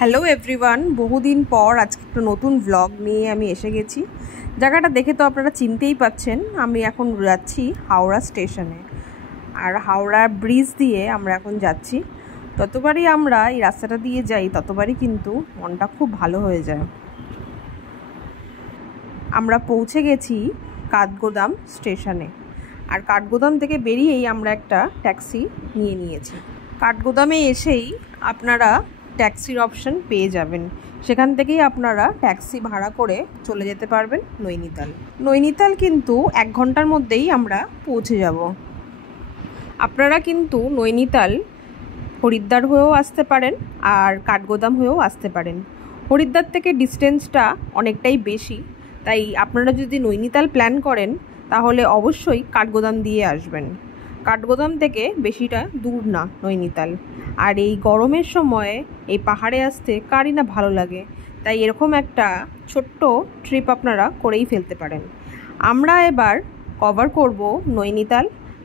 Hello everyone, বহুদিন পর আজকে একটা নতুন ব্লগ নিয়ে আমি এসে গেছি। জায়গাটা দেখে তো আপনারা চিনতেই পাচ্ছেন, আমি এখন যাচ্ছি হাওড়া স্টেশনে। আর হাওড়া ব্রিজ দিয়ে আমরা এখন যাচ্ছি। ততবারই আমরা এই রাস্তাটা দিয়ে যাই, ততবারই কিন্তু মনটা খুব ভালো হয়ে যায়। আমরা পৌঁছে গেছি কাঠগোদাম স্টেশনে। আর কাঠগোদাম থেকে বেরিয়েই আমরা একটা ট্যাক্সি নিয়েছি। কাঠগোদামে এসেই আপনারা ট্যাক্সির অপশন পেয়ে যাবেন। সেখান থেকেই আপনারা ট্যাক্সি ভাড়া করে চলে যেতে পারবেন নৈনিতাল কিন্তু 1 ঘন্টার মধ্যেই আমরা পৌঁছে যাব। আপনারা কিন্তু নৈনিতাল হরিদ্বার হয়েও আসতে পারেন আর কাঠগোদাম হয়েও আসতে পারেন। হরিদ্বার থেকে ডিস্টেন্সটা অনেকটাই বেশি, তাই আপনারা যদি নৈনিতাল প্ল্যান করেন তাহলে অবশ্যই কাঠগোদাম দিয়ে আসবেন। কাঠগোদাম থেকে বেশিটা দূর না নৈনিতাল। আর এই গরমের সময়ে এই পাহাড়ে আসতে কারই না ভালো লাগে, তাই এরকম একটা ছোট্ট ট্রিপ আপনারা করেই ফেলতে পারেন। আমরা এবার কভার করব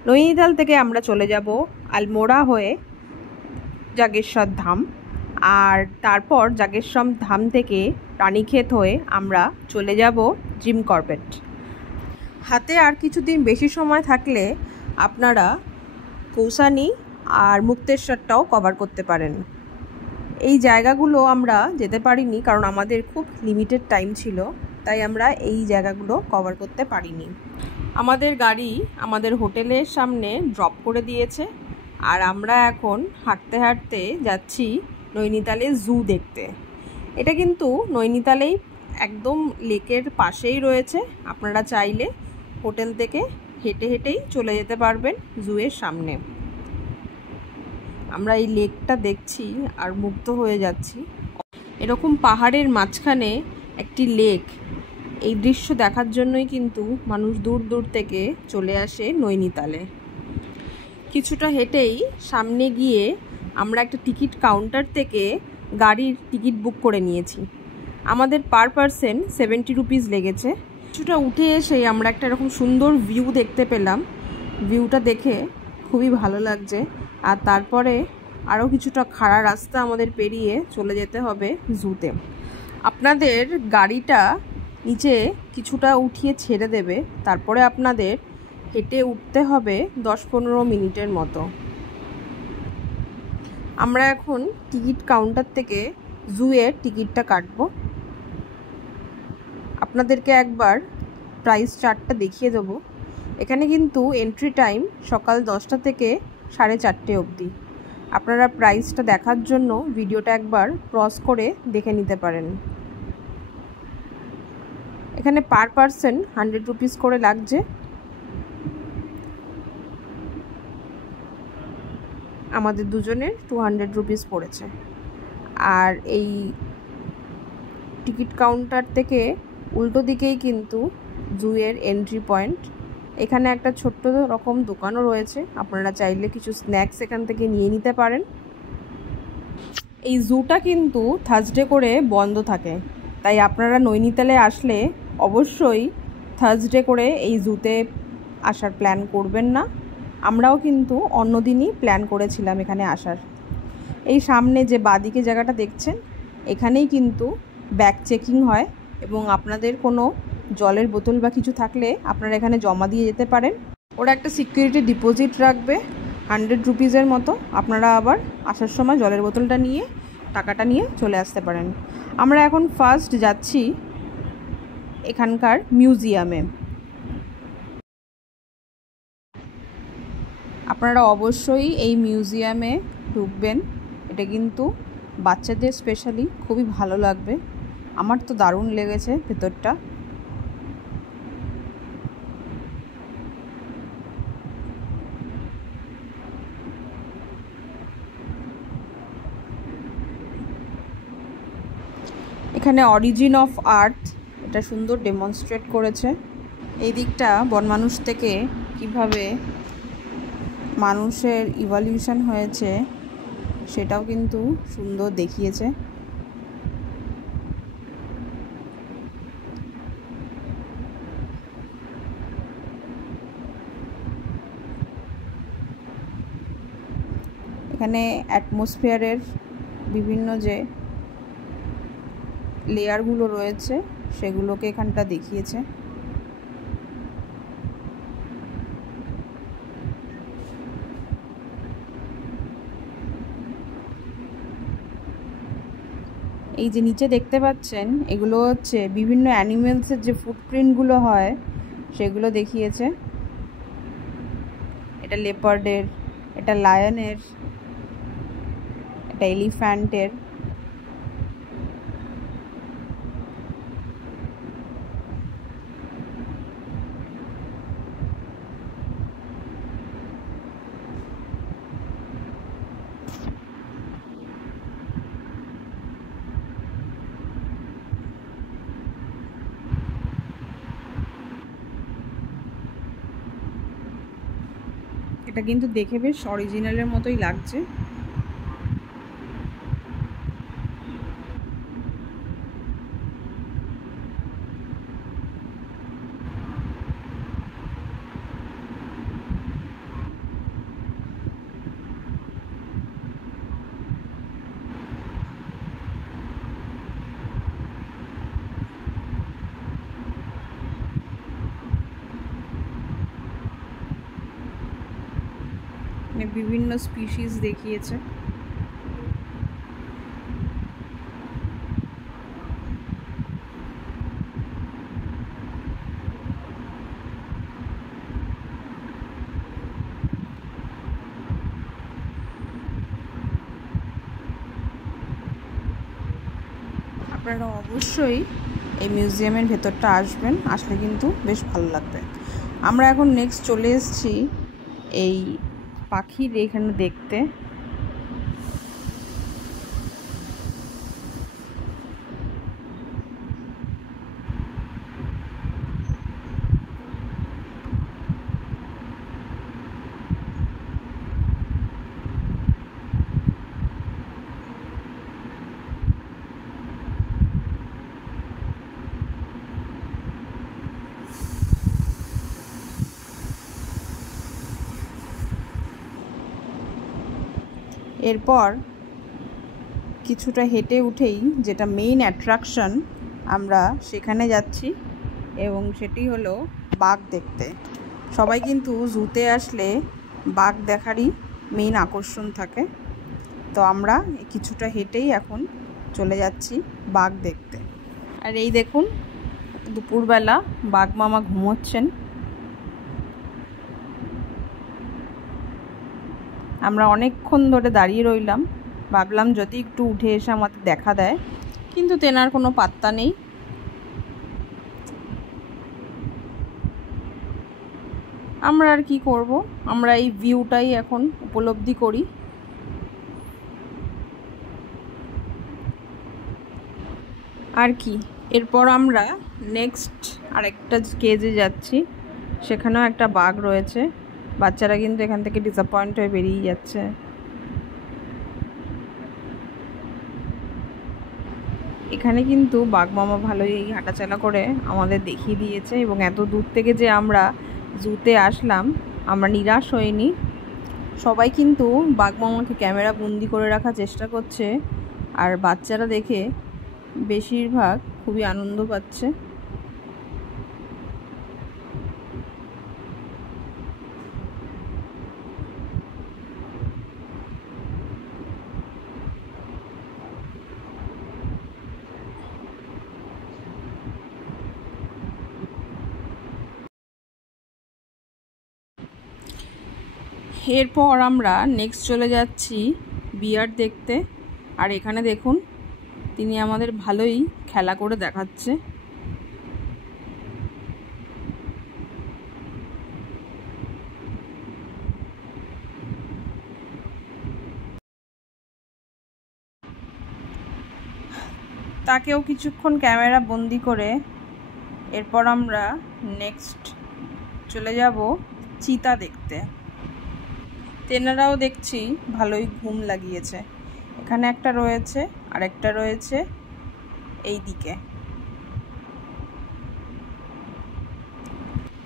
নৈনিতাল থেকে আমরা চলে যাব আলমোড়া হয়ে জাগেশ্বর ধাম, আর তারপর জাগেশ্বর ধাম থেকে রানীক্ষেত হয়ে আমরা চলে যাব জিম কর্বেট। হাতে আর কিছুদিন বেশি সময় থাকলে আপনারা কৌসানি আর মুক্তেশ্বরটাও কভার করতে পারেন। এই জায়গাগুলো আমরা যেতে পারিনি কারণ আমাদের খুব লিমিটেড টাইম ছিল, তাই আমরা এই জায়গাগুলো কভার করতে পারিনি। আমাদের গাড়ি আমাদের হোটেলের সামনে ড্রপ করে দিয়েছে, আর আমরা এখন হাঁটতে হাঁটতে যাচ্ছি নৈনিতালে জু দেখতে। এটা কিন্তু নৈনিতালেই একদম লেকের পাশেই রয়েছে। আপনারা চাইলে হোটেল থেকে হেঁটে হেঁটেই চলে যেতে পারবেন জুয়ের সামনে। আমরা এই লেকটা দেখছি আর মুগ্ধ হয়ে যাচ্ছি। এরকম পাহাড়ের মাঝখানে একটি লেক, এই দৃশ্য দেখার জন্যই কিন্তু মানুষ দূর দূর থেকে চলে আসে নৈনিতালে। কিছুটা হেঁটেই সামনে গিয়ে আমরা একটা টিকিট কাউন্টার থেকে গাড়ির টিকিট বুক করে নিয়েছি। আমাদের পার পারসন 70 রুপিস লেগেছে। কিছুটা উঠে এসেই আমরা একটা এরকম সুন্দর ভিউ দেখতে পেলাম। ভিউটা দেখে খুবই ভালো লাগছে। আর তারপরে আরও কিছুটা খাড়া রাস্তা আমাদের পেরিয়ে চলে যেতে হবে জুতে। আপনাদের গাড়িটা নিচে কিছুটা উঠিয়ে ছেড়ে দেবে, তারপরে আপনাদের হেঁটে উঠতে হবে 10-15 মিনিটের মতো। আমরা এখন টিকিট কাউন্টার থেকে জুয়ের টিকিটটা কাটবো। আপনাদেরকে একবার প্রাইস চার্টটা দেখিয়ে দেবো। এখানে কিন্তু এন্ট্রি টাইম সকাল 10টা থেকে 4:30 অবধি। আপনারা প্রাইসটা দেখার জন্য ভিডিওটা একবার ক্রস করে দেখে নিতে পারেন। এখানে পার পারসন 100 রুপিস করে লাগছে। আমাদের দুজনের 200 রুপিস পড়েছে। আর এই টিকিট কাউন্টার থেকে উল্টো দিকেই কিন্তু জুয়ের এন্ট্রি পয়েন্ট। এখানে একটা ছোট্ট রকম দোকানও রয়েছে, আপনারা চাইলে কিছু স্ন্যাক্স এখান থেকে নিয়ে নিতে পারেন। এই জুটা কিন্তু থার্সডে করে বন্ধ থাকে, তাই আপনারা নৈনিতালে আসলে অবশ্যই থার্সডে করে এই জুতে আসার প্ল্যান করবেন না। আমরাও কিন্তু অন্য দিনই প্ল্যান করেছিলাম এখানে আসার। এই সামনে যে বাঁদিকে জায়গাটা দেখছেন, এখানেই কিন্তু ব্যাগ চেকিং হয়, এবং আপনাদের কোনো জলের বোতল বা কিছু থাকলে আপনারা এখানে জমা দিয়ে যেতে পারেন। ওরা একটা সিকিউরিটি ডিপোজিট রাখবে 100 রুপিসের মতো। আপনারা আবার আসার সময় জলের বোতলটা নিয়ে টাকাটা নিয়ে চলে আসতে পারেন। আমরা এখন ফার্স্ট যাচ্ছি এখানকার মিউজিয়ামে। আপনারা অবশ্যই এই মিউজিয়ামে ঢুকবেন। এটা কিন্তু বাচ্চাদের স্পেশালি খুবই ভালো লাগবে। আমার তো দারুণ লেগেছে ভেতরটা। এখানে অরিজিন অফ আর্থ এটা সুন্দর ডেমনস্ট্রেট করেছে। এই দিকটা বনমানুষ থেকে কিভাবে মানুষের ইভলিউশন হয়েছে সেটাও কিন্তু সুন্দর দেখিয়েছে। এখানে অ্যাটমসফিয়ারের বিভিন্ন যে লেয়ারগুলো রয়েছে সেগুলোকে এখানটা দেখিয়েছে। এই যে নিচে দেখতে পাচ্ছেন এগুলো হচ্ছে বিভিন্ন অ্যানিমেলসের যে ফুটপ্রিন্টগুলো হয় সেগুলো দেখিয়েছে। এটা লেপার্ডের, এটা লায়নের, এটা এলিফ্যান্টের। এটা কিন্তু দেখে বেশ অরিজিনালের মতোই লাগছে। বিভিন্ন স্পিসিস দেখিয়েছে। আপনারা অবশ্যই এই মিউজিয়ামের ভেতরটা আসবেন, আসলে কিন্তু বেশ ভালো লাগবে। আমরা এখন নেক্সট চলে এসেছি এই পাখির এখানে দেখতে। এরপর কিছুটা হেঁটে উঠেই যেটা মেইন অ্যাট্রাকশন, আমরা সেখানে যাচ্ছি এবং সেটি হলো বাঘ দেখতে। সবাই কিন্তু জুতে আসলে বাঘ দেখারই মেইন আকর্ষণ থাকে। তো আমরা কিছুটা হেঁটেই এখন চলে যাচ্ছি বাঘ দেখতে। আর এই দেখুন দুপুরবেলা বাঘ মামা ঘুমোচ্ছেন। আমরা অনেকক্ষণ ধরে দাঁড়িয়ে রইলাম, ভাবলাম যদি একটু উঠে এসে আমাদের দেখা দেয়, কিন্তু তেনার কোনো পাত্তা নেই। আমরা আর কি করব, আমরা এই ভিউটাই এখন উপলব্ধি করি। আর কি, এরপর আমরা নেক্সট আরেকটা কেজে যাচ্ছি, সেখানেও একটা বাঘ রয়েছে। বাচ্চারা কিন্তু এখান থেকে ডিসঅ্যাপয়েন্ট হয়ে বেরিয়ে যাচ্ছে। এখানে কিন্তু বাঘ মামা ভালোই হাঁটাচলা করে আমাদের দেখিয়ে দিয়েছে, এবং এত দূর থেকে যে আমরা জুতে আসলাম আমরা নিরাশ হইনি। সবাই কিন্তু বাঘ মামাকে ক্যামেরা বন্দি করে রাখার চেষ্টা করছে, আর বাচ্চারা দেখে বেশিরভাগ খুবই আনন্দ পাচ্ছে। এরপর আমরা নেক্সট চলে যাচ্ছি বিয়ার দেখতে। আর এখানে দেখুন তিনি আমাদের ভালোই খেলা করে দেখাচ্ছে। তাকেও কিছুক্ষণ ক্যামেরা বন্দি করে এরপর আমরা নেক্সট চলে যাব চিতা দেখতে। তেনারাও দেখছি ভালোই ঘুম লাগিয়েছে। এখানে একটা রয়েছে আর একটা রয়েছে এই দিকে।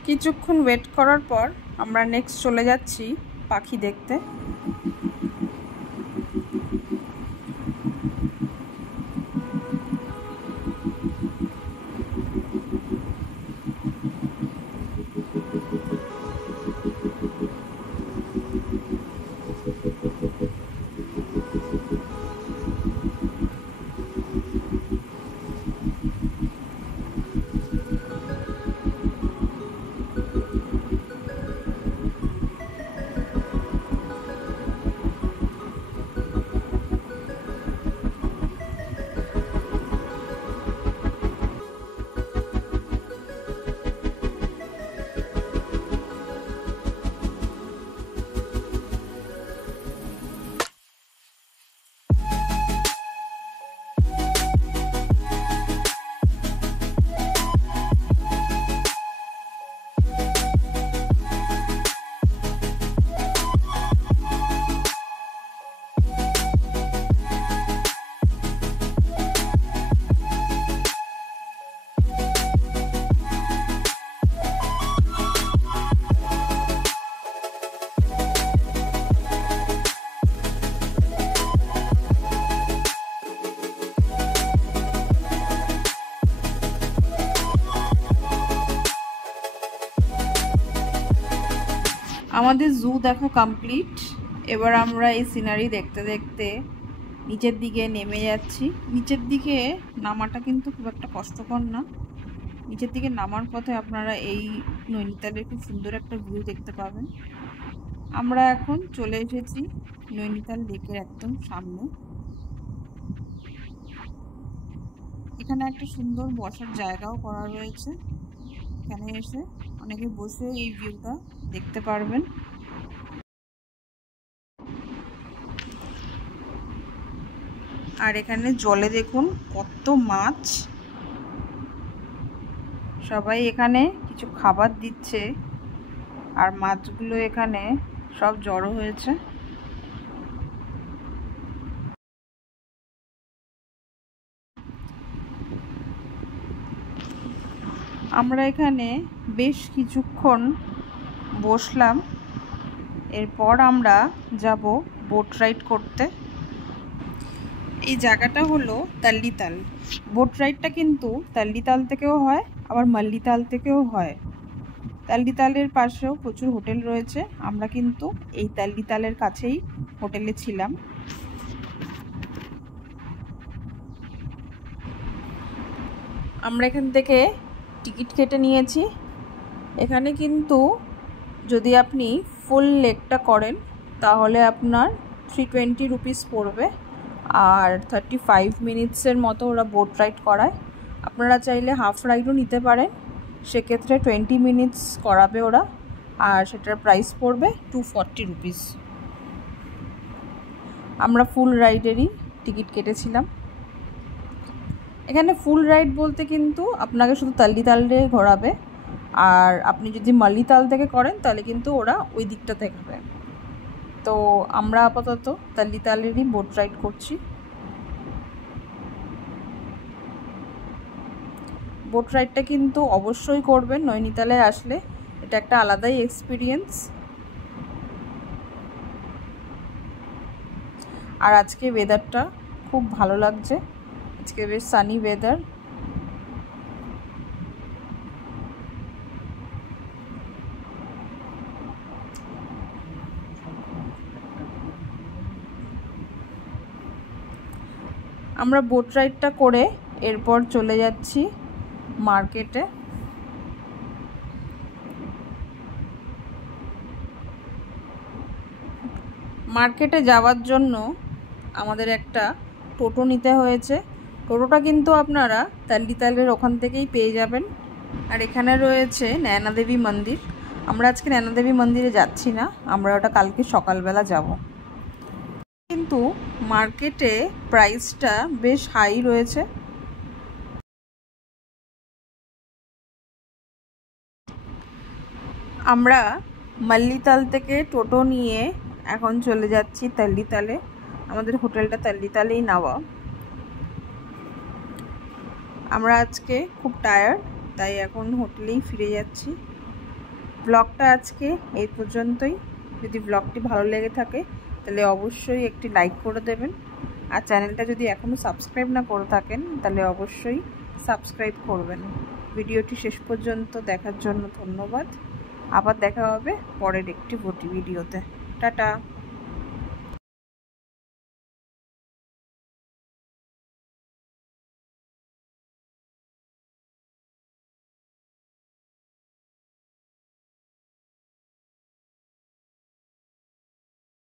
কিছুক্ষণ ওয়েট করার পর আমরা নেক্সট চলে যাচ্ছি পাখি দেখতে। আমাদের জু দেখো কমপ্লিট। এবার আমরা এই সিনারি দেখতে দেখতে নিচের দিকে নেমে যাচ্ছি। নিচের দিকে নামাটা কিন্তু খুব একটা কষ্টকর না। নিচের দিকে নামার পথে আপনারা এই নৈনিতালের খুব সুন্দর একটা ভিউ দেখতে পাবেন। আমরা এখন চলে এসেছি নৈনিতাল লেকের একদম সামনে। এখানে একটা সুন্দর বসার জায়গাও করা রয়েছে। এখানে এসে অনেকে বসে এই ভিউটা দেখতে পারবেন। আর এখানে জলে দেখুন কত মাছ। সবাই এখানে কিছু খাবার দিচ্ছে আর মাছগুলো এখানে সব জড়ো হয়েছে। আমরা এখানে বেশ কিছুক্ষণ বসলাম। এরপর আমরা যাব বোট রাইড করতে। এই জায়গাটা হলো তাল্লিতাল। বোট রাইডটা কিন্তু তাল্লিতাল থেকেও হয়, আবার মাল্লিতাল থেকেও হয়। তাল্লিতালের পাশেও প্রচুর হোটেল রয়েছে। আমরা কিন্তু এই তাল্লিতালের কাছেই হোটেলে ছিলাম। আমরা এখান থেকে টিকিট কেটে নিয়েছি। এখানে কিন্তু যদি আপনি ফুল লেকটা করেন তাহলে আপনার 320 রুপিস পড়বে, আর 35 মিনিটসের মতো ওরা বোট রাইড করায়। আপনারা চাইলে হাফ রাইডও নিতে পারেন, সেক্ষেত্রে 20 মিনিটস করাবে ওরা, আর সেটার প্রাইস পড়বে 240 রুপিস। আমরা ফুল রাইডেরই টিকিট কেটেছিলাম। এখানে ফুল রাইড বলতে কিন্তু আপনাকে শুধু তাল্লিতালে ঘোরাবে, আর আপনি যদি মাল্লিতাল থেকে করেন তাহলে কিন্তু ওরা ওই দিকটা দেখাবে। তো আমরা আপাতত তাল্লিতালেরই বোট রাইড করছি। বোট রাইডটা কিন্তু অবশ্যই করবেন নৈনিতালে আসলে, এটা একটা আলাদাই এক্সপিরিয়েন্স। আর আজকে ওয়েদারটা খুব ভালো লাগছে, আজকে বেশ সানি ওয়েদার। আমরা বোট রাইডটা করে এরপর চলে যাচ্ছি মার্কেটে। মার্কেটে যাওয়ার জন্য আমাদের একটা টোটো নিতে হয়েছে। টোটোটা কিন্তু আপনারা তাল্লিতালের ওখান থেকেই পেয়ে যাবেন। আর এখানে রয়েছে নয়নাদেবী মন্দির। আমরা আজকে নয়নাদেবী মন্দিরে যাচ্ছি না, আমরা ওটা কালকে সকালবেলা যাব। কিন্তু মার্কেটে প্রাইসটা বেশ হাই রয়েছে। আমরা মাল্লিতাল থেকে টোটো নিয়ে এখন চলে যাচ্ছি তাল্লিতালে। আমাদের হোটেলটা তাল্লিতালেই নেওয়া। আমরা আজকে খুব টায়ার্ড, তাই এখন হোটেলেই ফিরে যাচ্ছি। ব্লগটা আজকে এই পর্যন্তই। যদি ব্লগটি ভালো লেগে থাকে তাহলে অবশ্যই একটি লাইক করে দেবেন, আর চ্যানেলটা যদি এখনও সাবস্ক্রাইব না করে থাকেন তাহলে অবশ্যই সাবস্ক্রাইব করবেন। ভিডিওটি শেষ পর্যন্ত দেখার জন্য ধন্যবাদ। আবার দেখা হবে পরের একটি ভিডিওতে। টাটা।